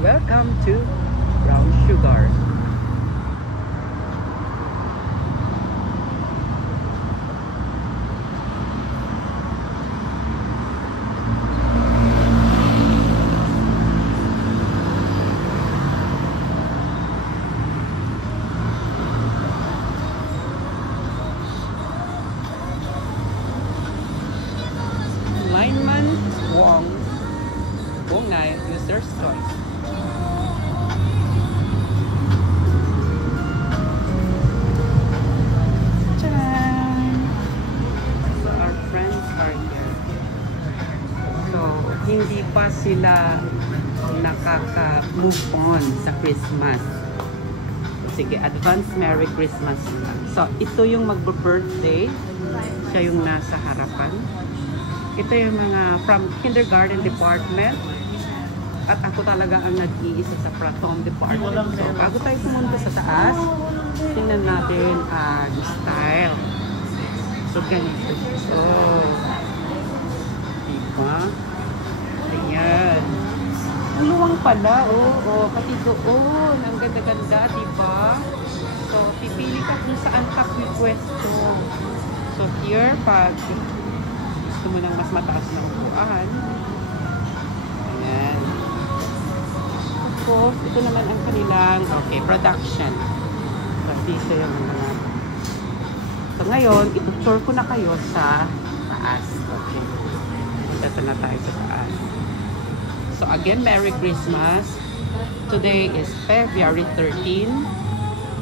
Welcome to Brown Sugar. Lineman Wong Bongay User's Choice. Tcharam! So our friends are here. So hindi pa sila nakaka-move on sa Christmas. Sige, advance Merry Christmas lang. So ito yung magbo-birthday. Siya yung nasa harapan. Ito yung mga from kindergarten department. At ako talaga ang nag-iisa sa pratom department. So, bago tayo pumunta sa taas, tingnan natin ang style. So, ganito. So, diba? Ayan. Luwang pala, oh. Pati doon. Ang ganda-ganda, diba? So, pipili ka kung saan ka pwesto. So, here, pag gusto mo ng mas mataas na upuan. Ayan. Tapos, ito naman ang kanilang, production. So, dito yung mga. So, ngayon, itutour ko na kayo sa taas. Okay. Ito na tayo sa taas. So, again, Merry Christmas. Today is February 13.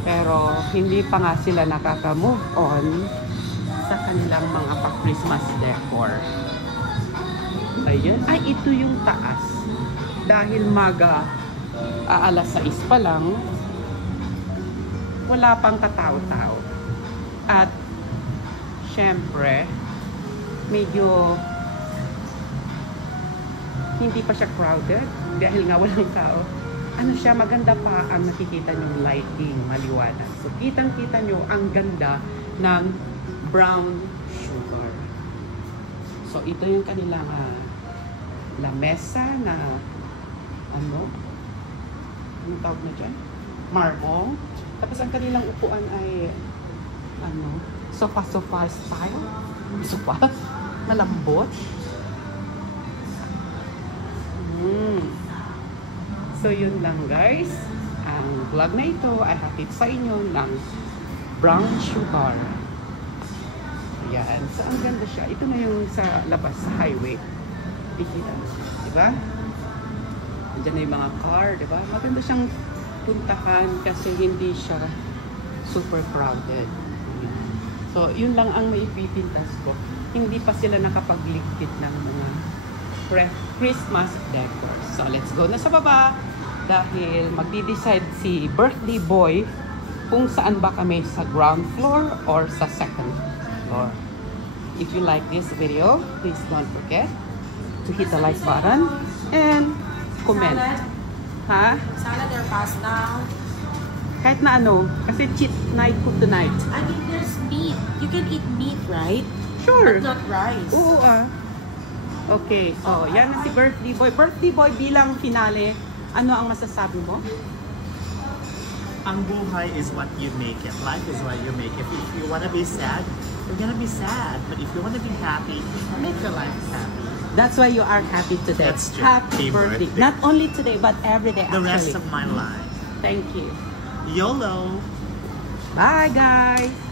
Pero, hindi pa nga sila nakaka-move on sa kanilang mga pa-Christmas decor. Ayan. Ay, ito yung taas. Dahil alas 6 pa lang, wala pang katao-tao. At, syempre, medyo hindi pa siya crowded dahil nga walang tao. Ano siya, maganda pa ang nakikita nyo lighting, maliwanag. So, kitang-kita nyo ang ganda ng Brown Sugar. So, ito yung kanilang lamesa na anong tawag na dyan? Marble. Tapos, ang kanilang upuan ay sofa style. Sofa? Malambot. So, yun lang guys. Ang vlog na ito ay hatid sa inyo ng Brown Sugar. Yan. So, ang ganda siya. Ito na yung sa labas, sa highway. Ikita mo. Diba? Andiyan na yung mga car, diba? Maganda siyang puntahan kasi hindi siya super crowded. So, yun lang ang maipipintas ko. Hindi pa sila nakapagligpit ng mga Christmas decor. So, let's go na sa baba dahil magdi-decide si birthday boy kung saan ba kami sa ground floor or sa second floor. If you like this video, please don't forget to hit the like button and comment. Salad. Ha? Salad or pasta? Kahit na ano, kasi cheat night ko tonight. I mean, there's meat. You can eat meat, right? Sure. But not rice. Oo Okay, so yan na si birthday boy. Birthday boy bilang finale, ano ang masasabi mo? Ang buhay is what you make it. Life is what you make it. If you want to be sad, you're gonna be sad. But if you want to be happy, make your life happy. That's why you are happy today. That's true. Happy birthday. Not only today, but every day The actually. rest of my life. Thank you. YOLO! Bye guys!